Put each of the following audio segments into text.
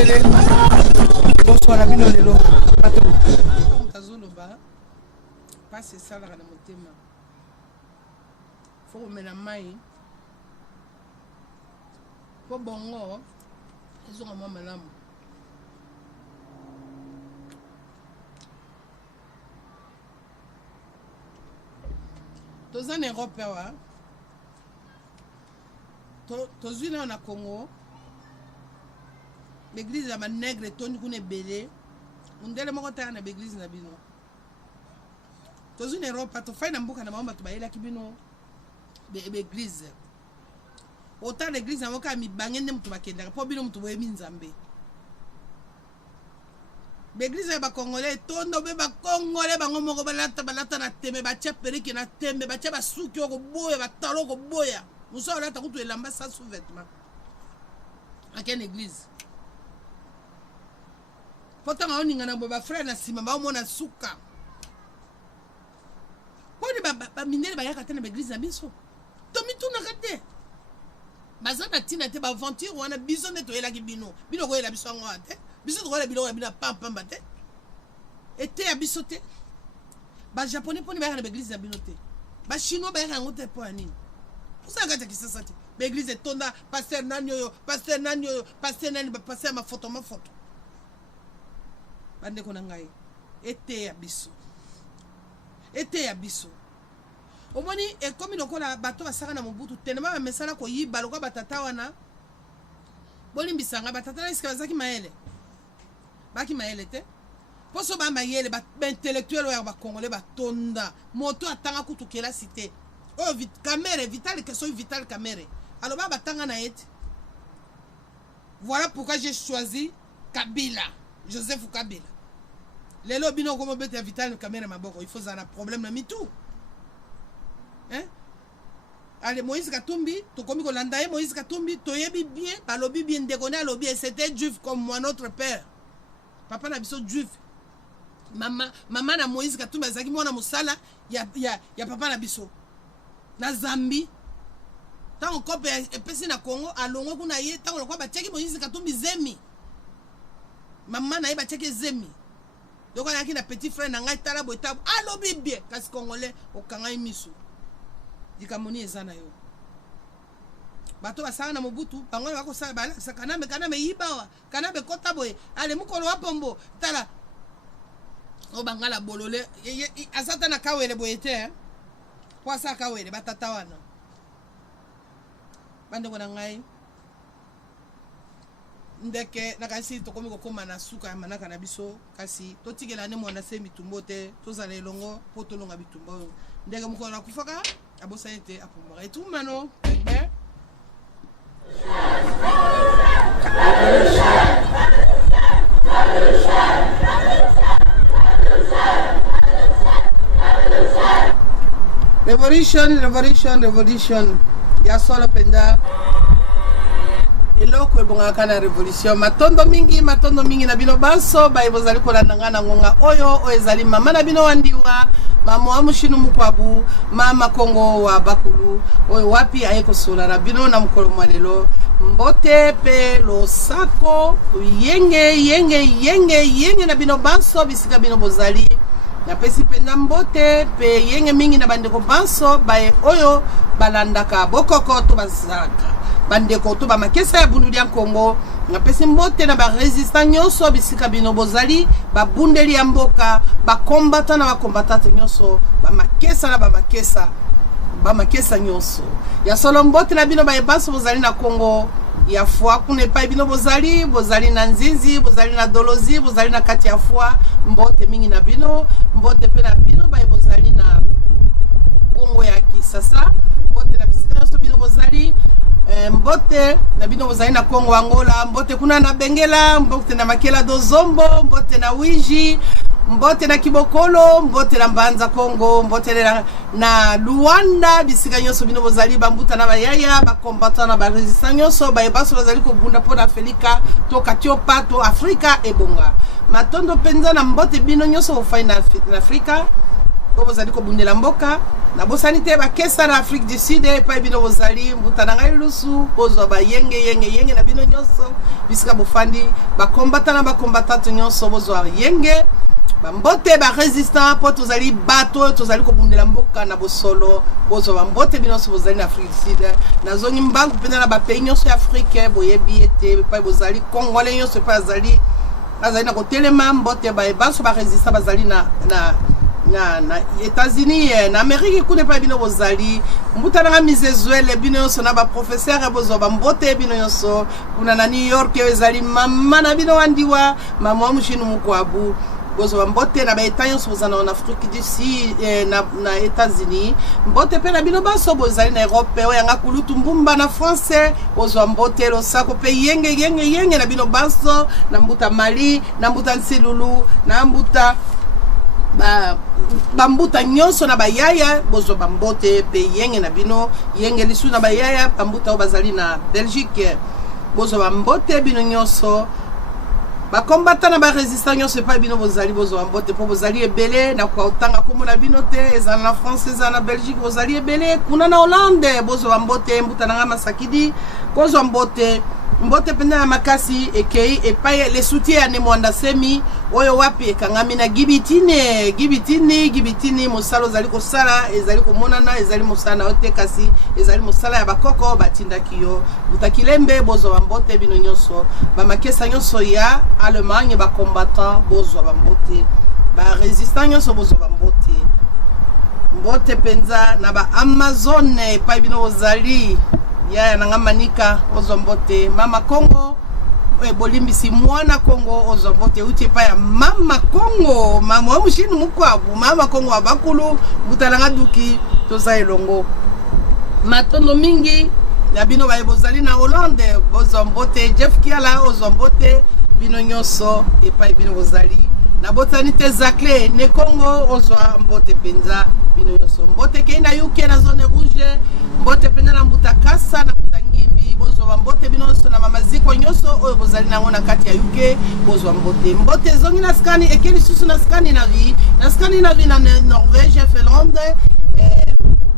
wele bonsoir na bino lelo bato tazoloba passe esalaka na motema fo komela mai po bongo ezonga mwa malamu toza na Europe awa tozwi na Congo l'église ya manegre tondi kuna ebele mundele moko tala na l'église na bino tozwi na Europe tofai na mboka na bango bato bayelaki bino l'église autant l'église yango kaka mibange nde moto bakendaka mpo bino moto boyebi nzambe l'église ya bakongolais etondo mpe bakongolais bango moko balata na tembe batia perike na tembe batia basuki okoboya batalo okoboya mosu alata kutu elamba sa sous-vêtement akene église po ntango aoningana boye bafrère na nsima baomona suka poni bamindele bayaka te na baeglise na biso tomitunaka te baza na ntina te baaventure wana biso nde toyelaki bino bino koyela biso yango te biso tokoyela biloko ya bino ya pampamba te ete ya biso te bajaponais mponi bayaka na baeglise na bino te bachinois bayaka yango te mpo ya nini osalaka te kisasa te baeglise etonda paster nani oyo paster nani oyo paster nani bapaster ya mafoto bandeko na ngai ete ya biso omoni ekomi lokola bato basaka na mobutu tenema bamesana koyiba lokola batata wana bolimbisanga batata na esika bazaki mayele baki mayele te poso bamayele baintellectuel oyo bakongolais batonda moto atanga kutu kelasi te oyo Kamere Vital Kesoy Vital Kamere aloba batanga na ete voilà pourquoi j'ai choisi Kabila Joseph Kabila lelo bino komo bete Vital Kamere maboko il faut ça un problème na mitu hein allez Moïse Katumbi to komi ko landa Moïse Katumbi toyebi bien balobi bien déconné alobi c'était juif comme moi notre père papa na biso juif mama na Moïse Katumbi azaki mwana musala ya papa na biso na Zambie tango kope epesi na Congo alongo kuna ye tango lokwa batiaki Moïse Katumbi zemi mama na ye batiaki zemi donc on a qui na petit frère na ngai tala boita alobi bien kasi congolais okanga misu dikamoni ezana yo bato basanga na mobutu bango bako sala bala kaname yibawa kaname kota boye ale mukolo wa pombo tala o bangala bolole asata na kawele boyete kwa sa kawele batata wana bande ko na ngai ndeke nakasi tokomi kokoma na suka ya manaka na biso kasi totikela ne mwana se mitumbo te tozala elongo po tolonga bitumbo ndeke mukolo na kufaka abosa ete apomora etumano bebe revolution ya solo penda eloko ebongaka na revolution matondo mingi na bino baso baibozali kolanda nga na ngonga oyo ezali mama na bino wandiwa mama wa mushinu mukwabu mama Kongo wa bakulu oyo wapi aye kosola na bino na mukolo mwalelo mbote pe losako yenge na bino baso bisika bino bozali na pesi penda mbote pe yenge mingi na bandeko baso bae oyo balandaka bokoko to bazaka bandeko to bamakesa ya bundu ya Kongo na pesi mbote na ba resistant nyonso bisika bino bozali babundeli ya mboka bakombata na bakombatante nyonso bamakesa na bamakesa nyonso ya solo mbote na bino baebaso bozali na Kongo ya foi kuna epai bino bozali na nzinzi bozali na dolozi bozali na kati ya foi mbote mingi na bino mbote pe na bino bozali na Kongo ya Kisasa mbote na bisika nyonso bino bozali mbote na bino bozali na Kongo Angola mbote kuna na Bengela mbote na Makela do Zombo mbote na Wiji mbote na Kibokolo mbote na Mbanza Kongo mbote na Luanda bisika nyonso bino bozali bambuta na bayaya bakombata na baresistant nyonso bayebaso bazali kobunda po na Afrika to Katiopa to Afrika ebonga matondo penza na mbote bino nyonso ofai na Afrika bozali kobundela mboka na bosanité ba kesa na Afrique du Sud pa bino bozali mbutana ngai lusu bozwa ba yenge na bino nyonso bisika bofandi ba combattant nyonso bozwa yenge ba mbote ba résistant po tozali bato tozali kobundela mboka na bosolo bozwa ba mbote bino so bozali na Afrique du Sud na zoni mbangu pena na ba pays nyonso ya Afrique boyebi ete pa bozali congolais nyonso pa azali na kotelema mbote ba baso ba résistant bazali na États-Unis na Amérique kuna pa bino bozali mbutana nga mizezuele bino yonso na ba professeur bozo ba mbote bino yonso kuna na New York ezali mama na bino wandiwa mama mushinu mukwabu bozo ba mbote na ba États yonso bozana en Afrique du Sud na États-Unis mbote pe na bino baso bozali na Europe yanga kulutu mbumba na France bozo mbote lo sako pe yenge na bino baso na mbuta Mali na mbuta Nsilulu na mbuta bambuta nyonso na bayaya bozo bambote pe yenge na bino yenge lisu na bayaya bambuta bazali na Belgique bozo bambote bino nyonso ba combattant na ba résistant nyonso pa bino bozali bozo bambote po bozali ebele na kwa utanga komo na bino te ezana na France ezana na Belgique bozali ebele kuna na Hollande bozo bambote mbuta na Masakidi bozo mbote pena na makasi ekei epai les soutiens ne mwanda semi oyo wapi ekangami na gibitini mosalo zali ko sala ezali ko monana ezali mosana ote kasi ezali mosala ya bakoko batindaki yo butakilembe bozo bambote bino nyonso ba makesa nyonso ya Allemagne ba combattant bozo bambote ba résistant nyonso bozo bambote mbote penza na ba Amazon epai bino ozali ya nangamanika ozombote mama Congo bolimbisi mwana Congo ozombote uti pa ya mama Congo mama mushinu mukwabu mama Congo abakulu butalanga duki toza elongo matondo mingi na bino ba bozali na Hollande ozombote Jeff Kiala ozombote bino nyonso epa bino bozali na botanite zakle ne Congo ozwa mbote penza bino nyonso mbote kenda yuke na zone rouge mbote pena na mbuta kasa na mbuta ngimbi bozo mbote bino nyonso na mamaziko nyonso oyo bozali nango na kati ya yuke bozo mbote zongi na skani ekeli susu na Scandinavie na Norvège Finlande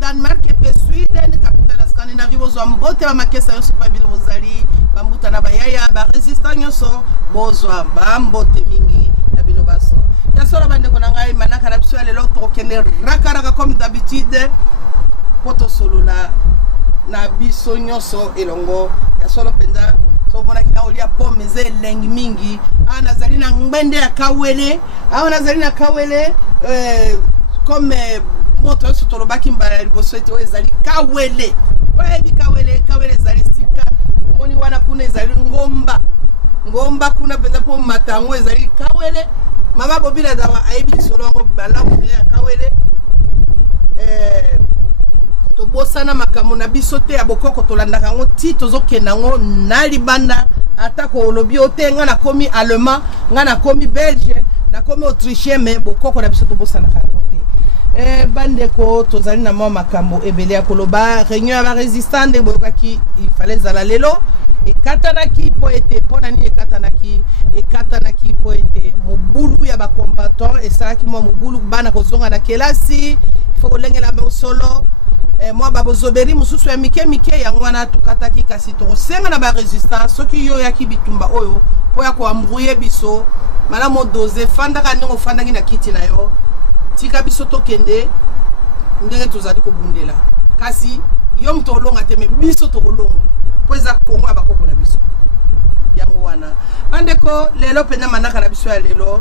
Danemark et Sweden capitale la Scandinavie bozo mbote ba makesa nyonso pa bino bozali bambuta na bayaya ba résistant nyonso bozo mbote mingi na bino baso ya sora bande ko ngai manaka na biso lelo to kende rakaraka comme d'habitude poto solola na biso nyonso elongo ya solo penda so mona kina olia pomme ze lengi mingi ana zali na ngbende ya kawele comme moto so tolobaki mbala liboso ete ezali kawele kawele zali sika moni wana kuna ezali ngomba kuna penda po matango ezali kawele mama bobila dawa aibi solo ngo bala ya kawele to bosana makamu na biso te ya bokoko tolandaka ngo ti tozokenda ngo na libanda atako olobi ote nga na komi allemand nga na komi belge na komi autrichien mais bokoko na biso to bosana ka te bandeko tozali na makambo ebele ya koloba réunion ya ba résistant de bokaki il fallait zala lelo ekatanaki po ete pona ni ekatanaki po ete mobulu ya ba combattant esalaki mwa mobulu bana kozonga na kelasi faut kolengela solo moi babozoberi mususu ya mike yango wana tukataki kasi to senga na ba résistance soki yo yaki bitumba oyo po ya ko ambrouiller biso mala modoze fandaka ndingo fandaki na kiti na yo tika biso to kende ndenge tozali ko bundela kasi yo mto olonga teme biso to kolonga po eza kongo ya bakoko na biso yango wana bandeko lelo pena manaka na biso ya lelo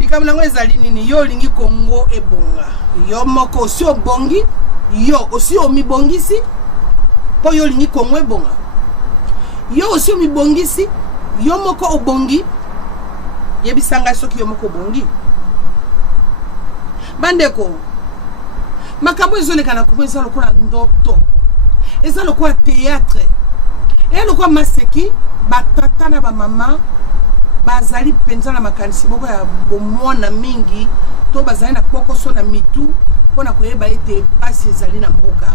ikamlango ezali nini yo lingi Kongo ebonga yo moko osi obongi yo osi omibongisi po yo lingi Kongo ebonga yo osi omibongisi yo moko obongi yebisanga soki yo moko obongi bandeko makambo ezoleka na kupo eza lokola ndoto eza lokola théâtre eza lokola maseki batata na bamama bazali penza na makanisi moko ya bomwana mingi to bazali na pokoso na mitu pona koyeba ete pasi ezali na mboka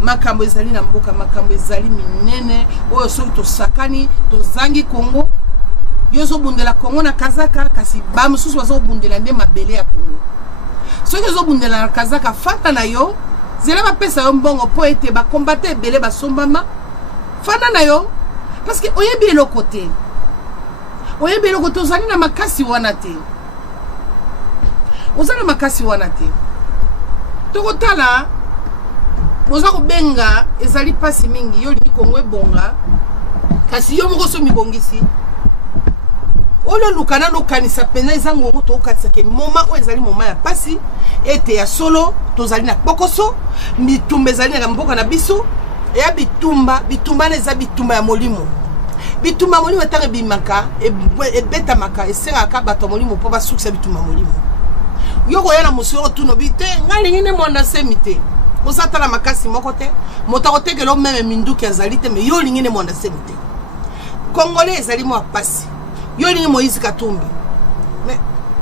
makambo ezali na mboka makambo ezali minene oyo soki tosakani tozangi Kongo yozo bundela Kongo na kazaka kasi ba mususu bazo bundela nde mabele ya Kongo ceux qui ont bundela na kazaka fata na yo zela ba pesa yo mbongo po ete ba combattre belé ba sombama fata na yo parce que oyebi le côté ozali na makasi wana te ozali na makasi wana te tokotala boza ko benga ezali pasi mingi yo li kongwe bonga kasi yo moko so mibongisi olo lukana no kanisa pena ezango ngo to katisa ke moma o ezali moma ya pasi ete ya solo tozali na pokoso mitumba ezali na mboka na biso ya bitumba na eza bitumba ya molimo bitumba molimo etare bimaka e beta maka esenga ka bato molimo po ba sukisa bitumba molimo yoko yana musoro tuno bite ngalingi ne mwana semite mosata la makasi moko te motakote ke lo meme minduki azali te me yo lingi ne mwana semite Congolais ezali mo pasi yo lingi Moïse Katumbi mais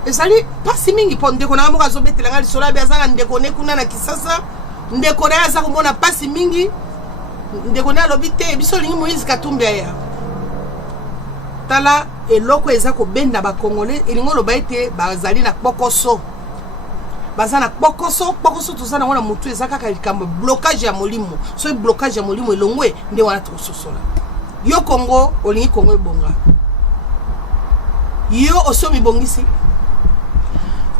ezali pasi mingi po ndeko na moka zo betela ngali sola be azanga ndeko ne kuna na Kisasa ndeko na aza komona pasi mingi ndeko na lobite biso lingi Moïse Katumbi aya tala eloko eza ko benda ba Congolais elingo loba ete bazali na pokoso bazana pokoso tuzana wana mutu eza kaka likambo blocage ya molimo so blocage ya molimo elongwe nde wana tososola yo Congo olingi Congo ebonga yo osomi bongisi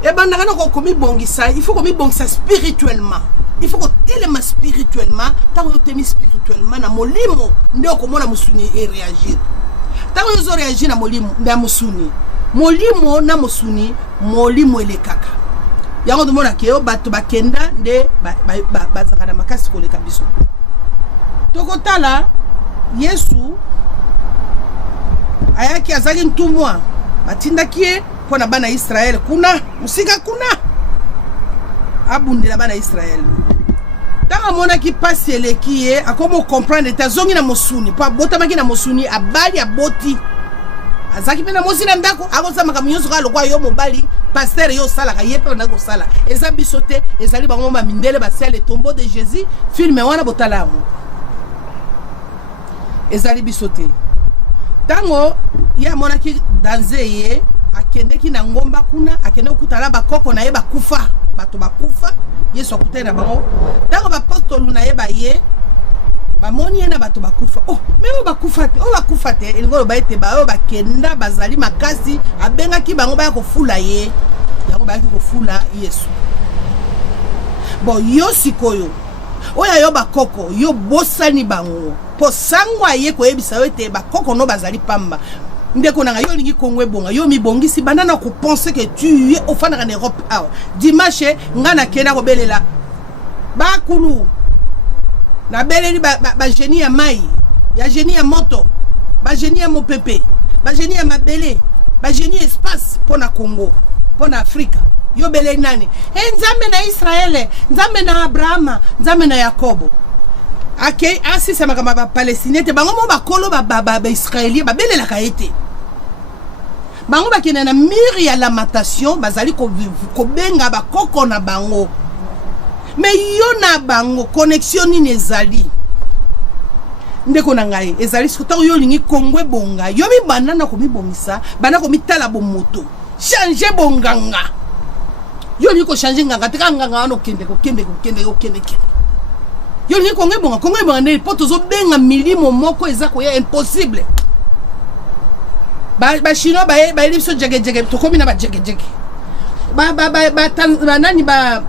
e banda kana ko komi bongisa il faut komi bongisa spirituellement il faut ko telema spirituellement tango yo temi spirituellement na molimo nde okomona musuni e réagir tango yo zo réagir na molimo nde musuni molimo na musuni molimo ele kaka yango demona ke yo bato bakenda nde bazaka na makasi koleka biso tokotala Yesu ayaki azaki ntumwa batindaki ye mpona bana Israel kuna musika kuna abundela bana Israel tanga monaki pasi eleki ye akomo comprendre te azongi na mosuni po abotamaki na mosuni abali aboti azaki pena mosi na ndako akozamaka nyonso ka lokwa yo mobali pasteur yo salaka ye pe ndako sala eza biso te ezali bango ma mindele basia le tombeau de Jésus filme wana botalamu ezali biso te tango ya monaki danze ye akendeki na ngomba kuna akende okutala bakoko na ye bakufa bato bakufa Yesu akutela bango tango bapostolu na ye ba ye bamoni ye na bato bakufa oh memo bakufa te elingolo ba ete ba bakenda bazali makasi abengaki bango ba kofula ye yango ba kofula Yesu bon yo sikoyo oya yo bakoko yo bosani bango po sangwa ye ko yebisa yo ete bakoko no bazali pamba ndeko nanga yo lingi Congo ebonga yo mibongisi banana ko penser que tu es au fana en Europe awa dimanche ngana kena ko belela bakulu na beleli ba génie ya mai ya génie ya moto ba génie ya mopepe ba génie ya mabele ba génie espace pona Congo pona Afrika yo beleli nani nzambe na Israele nzambe na Abraham nzambe na Yakobo ake asisa makama ba Palestine te bango mo bakolo ba Israélien ba belela ka ete bango bakena na mur ya lamentation bazali ko benga ba koko na bango mais yo na bango connexion ni ezali ndeko na ngai ezali soto yo lingi Congo bonga yo mi banana ko mi bongisa bana ko mitala bo moto changer bonganga yo ni ko changer nganga te nganga no kende yo lingi Congo bonga ne poto zo benga milimo moko ezako ya impossible ba chinois ba liso jege to komi na ba jege ba nani ba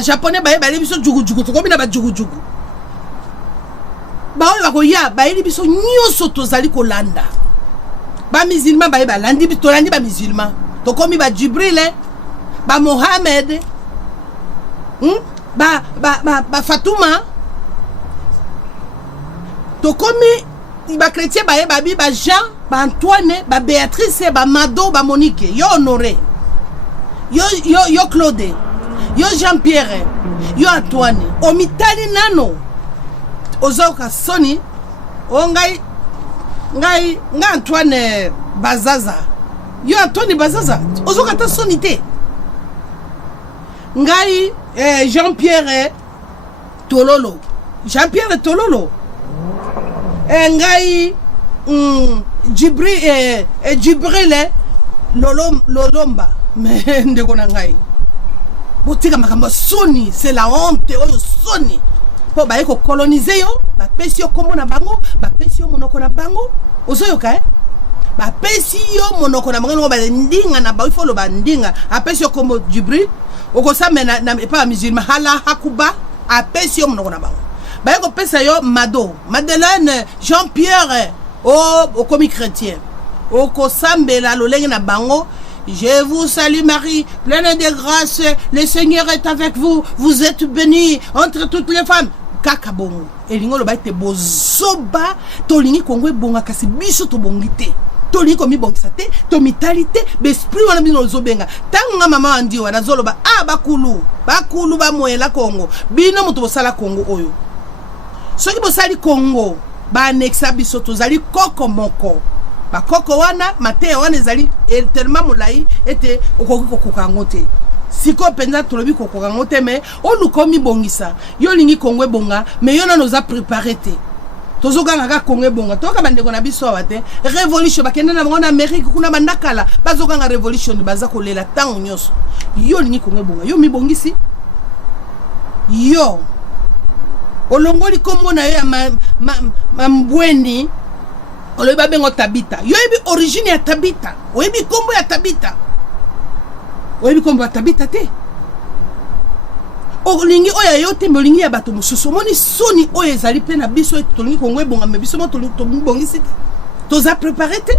japonais ba liso jugu to komi na ba jugu ba oyo bakoya ba liso nyoso tozali kolanda ba musulman ba landi bitolandi ba musulman to komi ba Jibril ba Mohamed ba Fatuma to komi ba chrétien ba Jean ba Antoine ba Béatrice ba Mado ba Monique yo Honoré yo Claude yo Jean-Pierre yo Antoine omitali nano ozoka soni ngai Antoine Bazaza yo Antoine Bazaza ozoka ta soni te ngai Jean-Pierre Tololo ngai Jibril Lolomba mais ndeko na ngai botika makambo soni, c'est la honte oyo soni. Po ba eko coloniser yo, ba pesi yo kombo na bango, ba pesi yo monoko na bango. Ozoyoka ba pesi yo monoko na bango ba ndinga na ba ifo lo ba ndinga. A pesi yo kombo Djibril, okosame na pas musulman hala hakuba, a pesi yo monoko na bango. Ba eko pesa yo Mado, Madeleine, Jean-Pierre, au comique chrétien. Okosame la lolenge na bango. Je vous salue Marie, pleine de grâce, le Seigneur est avec vous, vous êtes bénie entre toutes les femmes. Kakabongo. Elingo lo ba te bozoba, tolingi kongwe bonga kasi biso to bongite. Tolingi komi bongisa te, to mitalité, besprit wana bino zobenga. Tanga mama andi wana zoloba bakulu ba moela Congo. Bino muto bosala Congo oyo. Soki bosali Congo, ba anexa biso to zali koko moko. Ba koko wana mate wana ezali tellement molai ete okoki kokokango te. Siko penza tolobi kokokango te mais olukomi bongisa. Yo lingi kongwe bonga mais yo na noza préparé te. Tozoganga ka kongwe bonga. Toka bandeko na biso wate. Révolution bakenda na bango na Amérique kuna bandakala. Bazoganga révolution baza kolela tango nyoso. Yo lingi kongwe bonga. Yo mi bongisi. Yo. Olongoli kombo na yo ya mbweni. Oloba bengo Tabita. Yo ebi origine ya Tabita. Oyebi kombo ya Tabita. Oyebi kombo ya Tabita te. Olingi oya yo te molingi ya bato mususu. Moni soni oya ezali pe na biso tolingi kongwe bonga me biso mo tolingi bongisi te. Toza préparé te.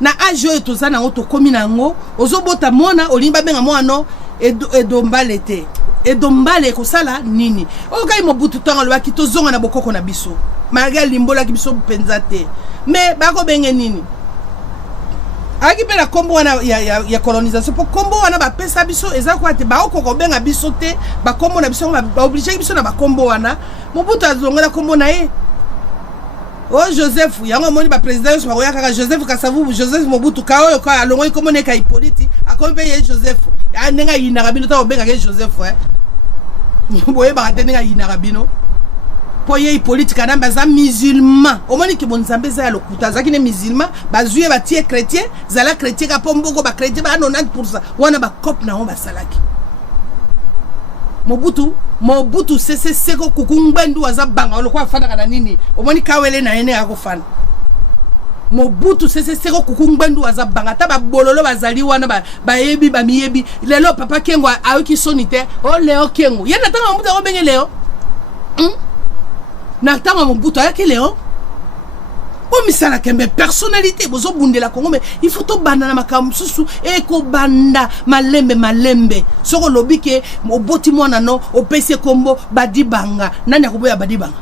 Na age oyo toza na ngo tokomi na ngo. Ozobota mona olingi ba benga mwana edombale te. Edombale kosala nini? Okai mobutu tanga lo baki tozonga na bokoko na biso. Maga limbola ki biso penza te. Mais bako benge nini? Aki pe la kombo wana ya colonisation po kombo wana ba pesa biso eza kwa te ba okoko benga biso te ba kombo na biso ba obligé biso na ba kombo wana mobutu azonga kombo na ye. Oh Joseph yango moni ba président so ba kaka Joseph Kasavu Joseph Mobutu ka oyo ka alongo kombo ne ka Hippolyte akombe ye Joseph anenga yinaka bino ta obenga ke Joseph boye ba tenenga yinaka bino poye politique na baza musulman omoni ki bonzambe za lokuta zaki ne musulman bazuye ba tie chrétien zala chrétien ka pomboko ba chrétien ba 90% wana ba cop na on ba salaki Mobutu seko kukungbendu waza banga olokwa fana kana nini omoni kawele na ene akofana Mobutu seko kukungbendu waza banga ta ba bololo bazali wana ba yebi ba miyebi lelo papa kengo ayoki sonite o leo kengo yena tanga Mobutu obenge leo na tanga Mobutu ayaki leo o misala kembe personnalité bozo bundela Congo mais il faut to banda na makamsusu eko banda malembe soko lobike oboti mwana no opese kombo badibanga nani akoboya badibanga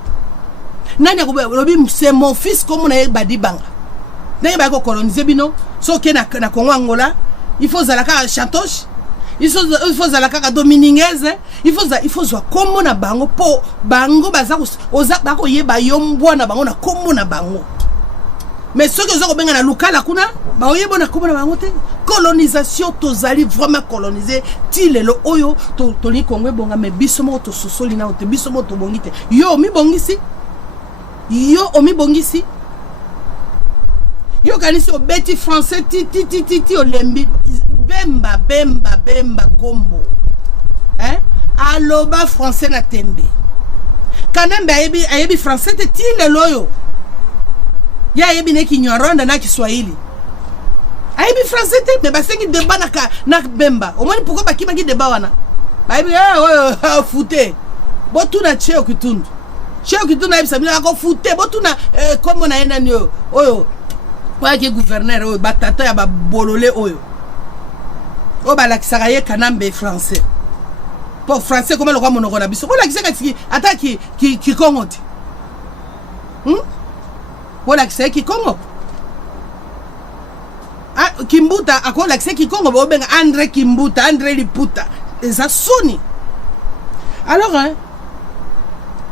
nani akoboya lobi c'est mon fils comme na badibanga nani ba ko coloniser bino soke na Congo Angola il faut zalaka chantoche il faut zalaka dominingeze il faut zo kombo na bango po bango baza oza bako yeba yombwa na bango na kombo na bango. Mais ceux qui ont benga na lukala kuna ba oyebo na komona bango te colonisation tozali vraiment colonisé ti lelo oyo to li kongwe bonga me biso mo to sosoli na te biso mo to bongite yo mi bongisi yo o mi bongisi yo kanisi o beti français ti olembi bemba gombo aloba français na tembe kanembe ayebi français te ti lelo yo ya yebi ne Kinyarwanda na Kiswahili ayebi français te mais basengi débat na bemba omoni pourquoi bakima ki débat wana bayebi fute botuna cheo kitundu ayebi sabina ko fute botuna comme na ena nyo oyo kwa ki gouverneur oyo batata ya ba bolole oyo o balakisaka ye kanambe français pour français comment le roi monoko na biso balakisaka ataki ki Congo te Voilà que c'est qui Congo. Ah, Kimbuta, à quoi l'accès qui Congo, André Kimbuta, André Liputa, les Assoni. Alors,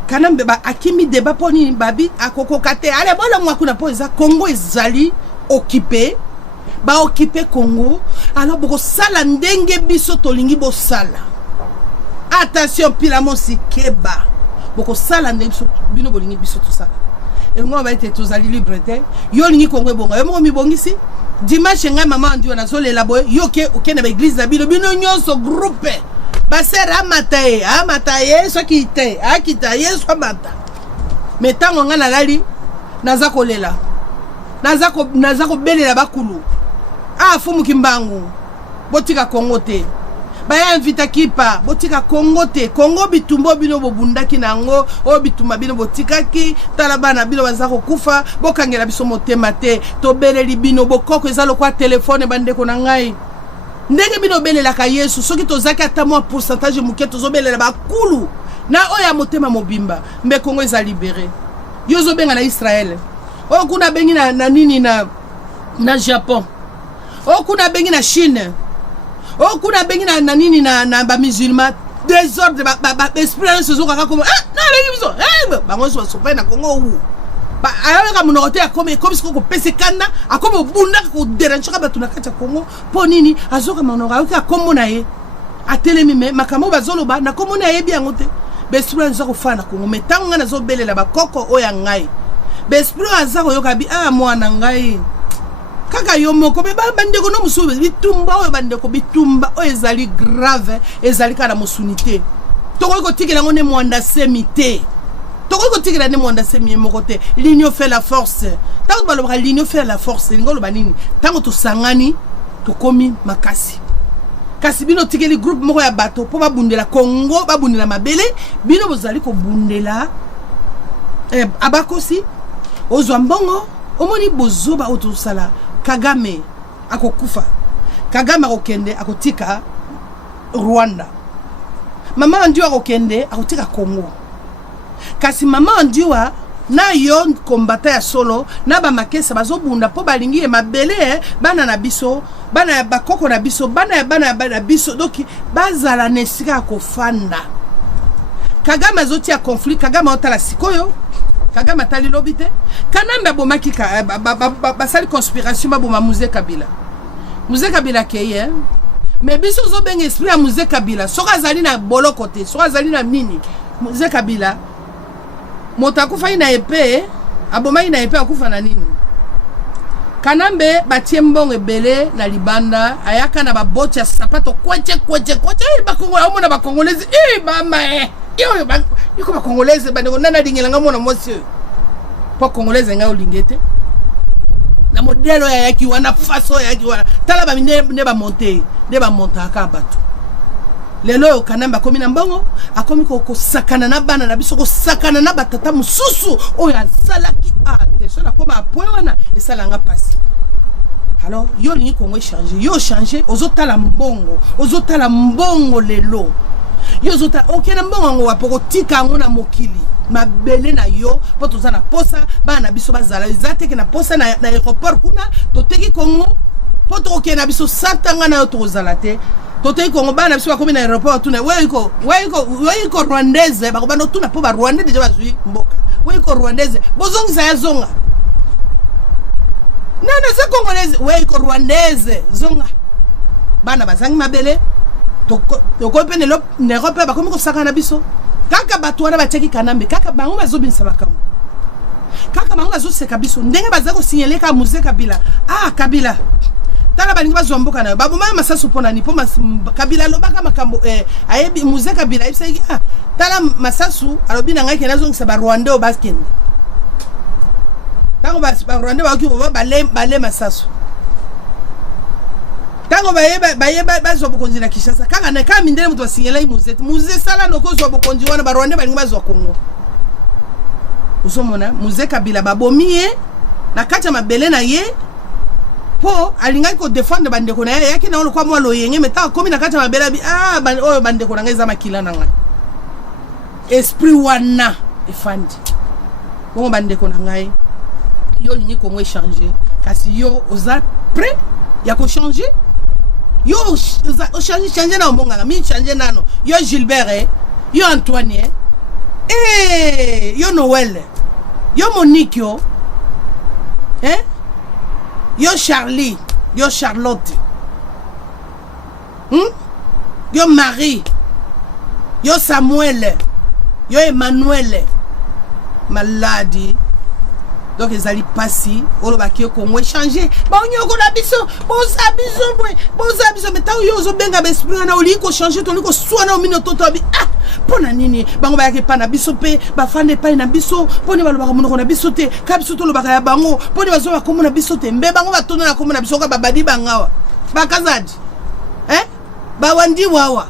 quand même, Akimi débat pour ni babi, à Kokokate, allez, voilà, moi, qu'on a posé Congo et Zali occupé, occupé Congo. Alors, beaucoup sala ndenge biso tolingi bo sala. Attention, pilamosi keba. Beaucoup sala ndenge bino bolingi biso tout ça. Et moi, je vais être libre. Yo lingi Congo bonga. Yo mi bongisi. Dimanche nga maman andi ona so l'élaborer. Yo ke na église na bino nyonso groupe. basera amata ye soki te akita ye so mata mais tango nga nalali naza kolela naza ko belela bakulu fumu kimbangu botika Kongo te baya invita kipa botika Kongo te Kongo bitumbo bino bobundaki nango o bitumba bino botikaki talabana bino baza kokufa bokangela biso motema te to beleli bino bokoko ezalo kwa telefone bandeko na ngai ndenge bino belelaka Yesu soki tozaki ata mwa pourcentage muke tozobelela bakulu na oya motema mobimba mbe Kongo eza libéré yozo benga na Israël o kuna bengi na nini na Japon o kuna bengi na Chine o kuna bengi na nini na ba musulman désordre ba esprit se zo kaka comme na bengi biso bango so sopa na Kongo wu ba ayaka munote akome comme siko ko pesekana akome bunda ko déranger ka batuna kati Kongo po nini azoka manora oka komona ye atelemi me makamo bazoloba na komona ye bien ngote besprit nzo ko fana Kongo metanga na zo belela ba koko oya ngai besprit azako yoka bi mwana ngai kaka yo moko be bandeko no musube bitumba oyo bandeko bitumba oyo ezali grave ezali kana musunité toko ko tikela ngone mwanda semité toko ko tikela ne mwanda semie moko te l'union fait la force tango balobra l'union fait la force ngolo banini tango to sangani to komi makasi kasi bino tikeli groupe moko ya bato po babundela Kongo babundela mabele bino bozali ko bundela abakosi ozwa mbongo omoni bozoba otosala Kagame akokufa Kagame akokende akotika Rwanda mama andiwa akokende akotika Kongo kasi mama andiwa na yon kombata ya solo na ba makesa bazobunda po balingi e mabele bana na biso bana ya bakoko na biso bana ya biso doki bazala nesika kofanda Kagame azotia conflit Kagame otala sikoyo Kagame atali lobite kanamba bomaki basali conspiration baboma Muze Kabila keye mais biso zo benga esprit ya Muze Kabila soka zali na boloko te soka zali na nini Muze Kabila motakufa ina epée aboma ina epée akufa na nini kanambe batie mbongo ebele na libanda ayaka na baboti ya sapato kweche bakongo omona bakongolezi mama yo ba congolaise bandeko nana dingelanga mona monsieur po congolaise nga olingete na modelo ya yaki wana faso ya yaki wana tala ba ne ba monter aka bato lelo kanamba komi na mbongo akomi ko sakana na bana na biso ko sakana na batata mususu oya salaki te so na koma point wana esalanga pasi alors yo lingi Kongo changer yo changer ozotala mbongo lelo yo zota okena mbongo ngo wapoko tika ngo na mokili mabele na yo po tozana posa bana biso bazala izate ke na posa na aéroport kuna toteki Kongo po to okena biso satanga na yo tozala te toteki Kongo bana biso bakomi na aéroport tuna weiko rwandaise bakobana tuna po ba rwandais deja bazui mboka weiko rwandaise bozongisa ya zonga nana se congolaise weiko rwandaise zonga bana bazangi mabele toko pe ne rope ba komi ko saka na biso kaka bato wana bacheki kanambe kaka bango bazobinisa makambo kaka bango bazoseka biso ndenge bazako signaler ka Muze Kabila Kabila tala balingi bazomboka na baboma masasu pona ni po Kabila lobaka makambo ayebi Muze Kabila ibisaki tala masasu alobi na ngai kenazo ngisa ba Rwanda o basken tango ba Rwanda ba ki bale masasu tango bazo bokonzi na Kinshasa kaka na kama mindele mutu asinyela Muze sala noko zo bokonzi wana ba Rwanda balingi bazo Kongo usomona Muze Kabila babomiye na kati ya mabele na ye po alingai ko défendre bandeko na ye yaki na kwa mwa loyenge meta komi na kati ya mabele bi oyo bandeko na ngai za makila na ngai esprit wana efandi bongo bandeko na ngai yo lingi Kongo changer kasi yo oza prêt ya ko changer yo changer na omonga mi changer nano yo Gilbert yo Antoine yo Noël yo Monique yo Charlie yo Charlotte yo Marie yo Samuel yo Emmanuel maladi donc ils allaient passer au Bakio Congo changer ba onyoko na biso boza biso mais tant yo zo benga besprit na oli ko changer ton ko soana o mino toto bi ah pona nini bango ba yake pa na biso pe ba fande pa na biso poni ba lobaka monoko na biso te ka biso to lobaka ya bango poni bazo ba komona biso te mbe bango ba tona na komona biso ka babadi bangawa ba kazadi ba wandi wawa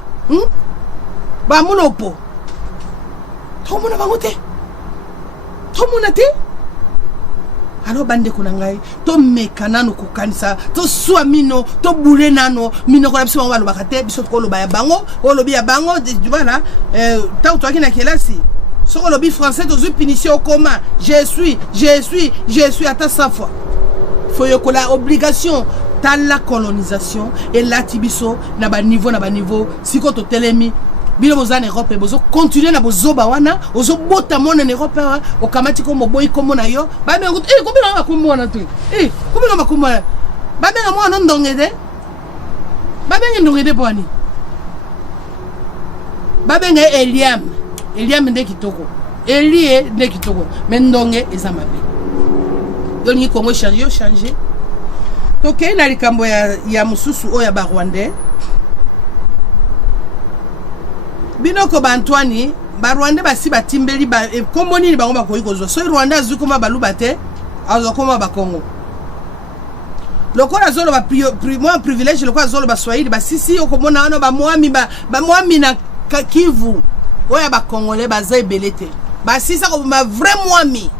ba munopo to mona bango te to mona te alors bande kunangai to mekanano kukanisa to swamino to bule nano mino ko biso bango ba kate biso ko loba ya bango o lobi ya bango voilà ta to akina kelasi soko lobi français to punition au commun je suis à ta 100 fois faut yo ko la obligation ta la colonisation et la tibiso na ba niveau siko to telemi bino boza en Europe bozo continuer na bozoba wana ozo bota mona en Europe o kamati ko moboyi ko mona yo ba me ngutu ko bino makumona tu ko bino makumona ba me mwana ndongede ba me ndongede bwani ba me Eliam nde kitoko Elie nde kitoko mendonge ezamabe doni ko mo changer to ke na likambo ya mususu oya ba Rwandais binoko ba Antoine ba Rwanda basi batimbeli ba komoni ni bango bakoyi kozo so Rwanda azukoma baluba te azokoma ba Congo lokola zolo ba privilège lokola zolo ba Swahili ba sisi okomona ano ba mwami na Kivu oya ba Congolais baza ebelete ba sisa ko ba vrai mwami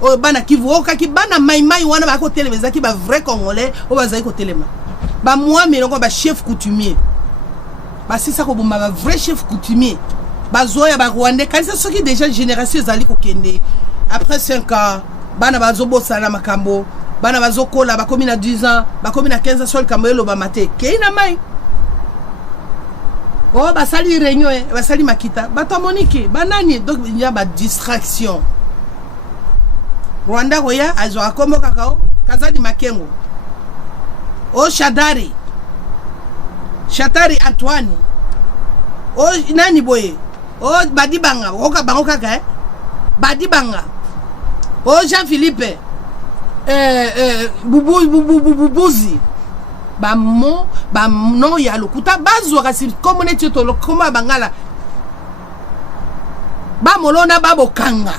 o bana Kivu o kaki bana maimai wana ba ko televisa ki ba vrai Congolais o baza ko telema ba mwami lokwa ba chef coutumier si ça comme un vrai chef coutumier bazoya ba Rwandais quand c'est ce qui déjà génération zali ko kende après 5 ans bana bazobo sala makambo bana bazokola ba komi na 10 ans ba komi na 15 ans sol kamelo ba mate keina mai oh ba sali réunion ba sali makita ba tamoniki banani donc il y a ba distraction Rwanda koya azo akombo kakao kazadi makengo oh Shatari Antoine oh nani boye oh Badibanga oka bango kaka Badibanga oh Jean-Philippe Bubuzi ba non ya lokuta bazwa kasi communauté to lo koma bangala ba molona babo kanga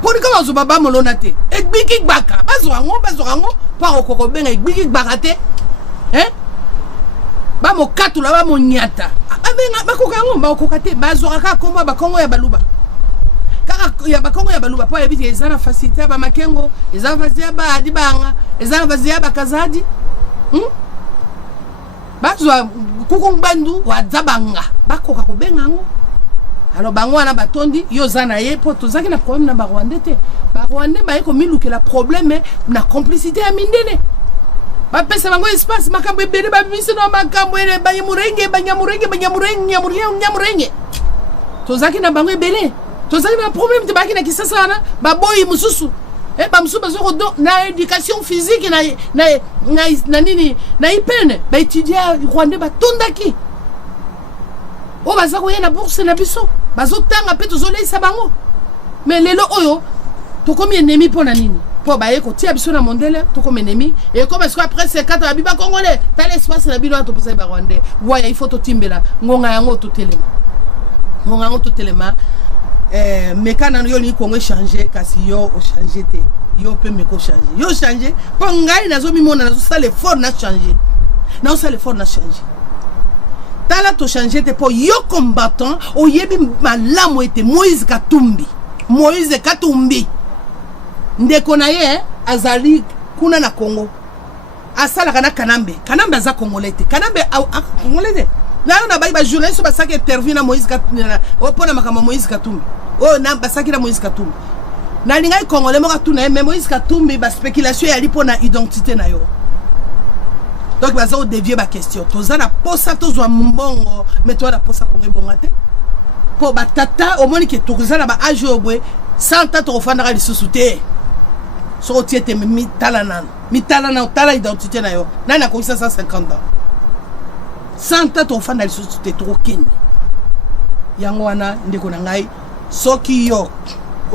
poni kama zo ba molona te egbiki gbaka bazwa ngo pa okoko benga egbiki gbaka te ba mo katula ba mo nyata abenga bakoka ngo ba okokate bazwa ka komba ba Kongo ya baluba kaka ya ba Kongo ya baluba po yebiti ezana facilité ba makengo ezana facilité ba adibanga ezana facilité ba kazadi bazwa kukumbandu wa zabanga bakoka ko benga ngo alors bango wana batondi yo zana ye po tozaki na problème na ba Rwandais te ba Rwandais ba eko milukela problème na complicité ya mindene ba pesa bango espace makambo ebele ba biso no makambo ele ba nyamurenge tozaki na bango ebele tozaki na problème te baki na kisasa wana ba boyi mususu ba mususu bazoko do na éducation physique na nini na ipene ba étudier Rwandais ba tondaki o bazako yena bourse na biso bazotanga pe tozolesa bango mais lelo oyo tokomi ennemi pona nini po ba yeko tia biso na mondele tokomi ennemi et comme est-ce qu'après ces 4 abiba congolais t'as l'espace na bino to pesa ba Rwandais voya il faut to timbela ngonga yango to telema mais quand on yo ni Congo changer kasi yo o changer te yo peut me ko changer yo changer po ngai nazo mi mona nazo sala effort na changer na sala effort na changer tala to changer te po yo combattant o yebi malamu ete Moïse Katumbi ndeko na ye azali kuna na Congo asala kana Kanambe aza Congolais te Kanambe Congolais te na ba journaliste ba saki interview na Moïse Katumbi o pona makama Moïse Katumbi o na ba saki na Moïse Katumbi na linga Congolais mo katuna mais Moïse Katumbi ba spéculation ya lipo na identité na yo donc baza o dévier ba question toza na posa tozwa mbongo mais toi na posa Congo bongate po batata au moins que toza na ba age obwe 100 ans to fandaka lisusu te so tiete mitala tala identité na yo nana ko 150 ans 100 ans to fandaka lisusu te to kende yango wana ndeko na ngai soki yo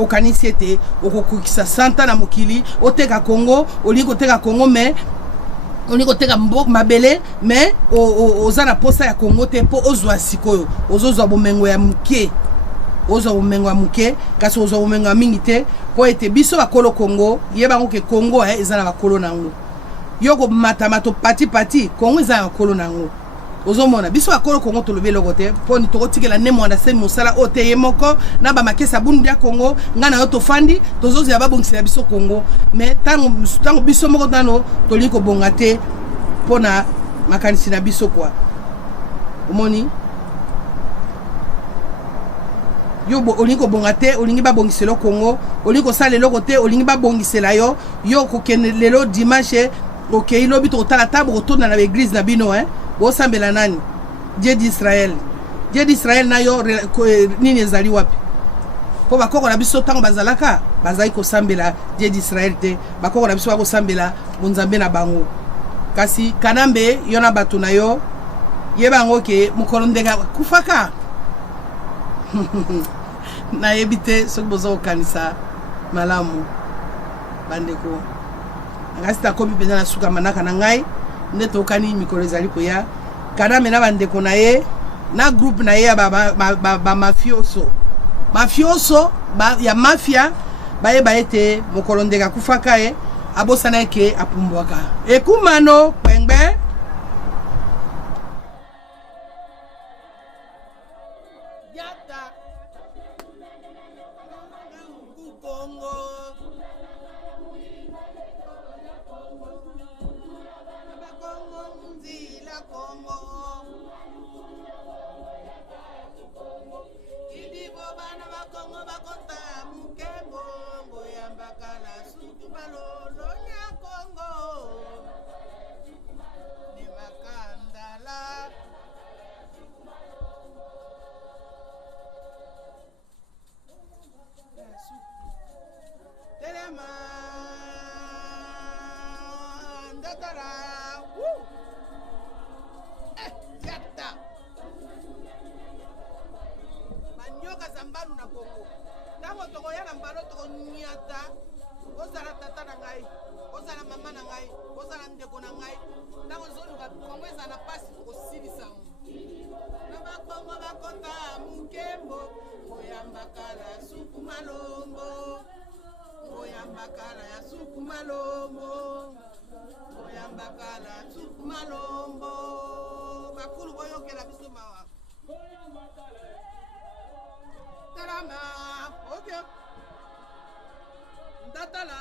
okanisi ete okokokisa 100 na mokili oteka Congo olingi koteka Congo mais olingi koteka mabele mais oza na posa ya Congo te po ozwa sikoyo ozozwa bomengo ya muke ozwa bomengo ya muke kasi ozwa bomengo ya mingi te po ete biso bakolo Congo yebango ke Congo eza na bakolo nango yoko matamato pati Congo eza na bakolo nango ozomona biso bakolo Congo tolobi eloko te po ni tokotikela ne mwanda se mosala ote ye moko na bamakesa bundu ya Congo nga na yo tofandi tozozela babongisela biso Congo mais tango biso moko tano tolingi kobonga te mpona makanisi na biso kwa omoni yo olingi kobonga te olingi babongisela Congo olingi kosala eloko te olingi babongisela yo kokende lelo dimanche okei lobi tokotala tabo kotonda na église na bino bosambela nani Dieu d'Israël na yo nini ezali wapi po bakoko na biso tango bazalaka bazali kosambela Dieu d'Israël te bakoko na biso bakosambela bonzambe na bango kasi kanambe yo na bato na yo yebango ke mokolo ndenge kufaka nayebi te soki boza kokanisa malamu bandeko ngasi takomi mpenza na suka manaka na ngai nde tokani mikolo ezali koya kaname na bandeko na ye na groupe na ye ya bamafioso ya mafia bayeba ete mokolo ndenge akufaka ye abosana eke apumbwaka ekumano kwengbe Zambalu na Congo. Tango toko ya na mbalo toko nyata. Ozala tata na ngai, ozala mama na ngai, ozala ndeko na ngai. Tango zolu ka Congo eza na pasi toko silisa. Na ba Congo ba kota mukembo, oyamba kala suku malombo. Oyamba kala ya suku malombo. Oyamba kala suku malombo. Bakulu boyokela biso mawa. Tarama, okay. Ndatala,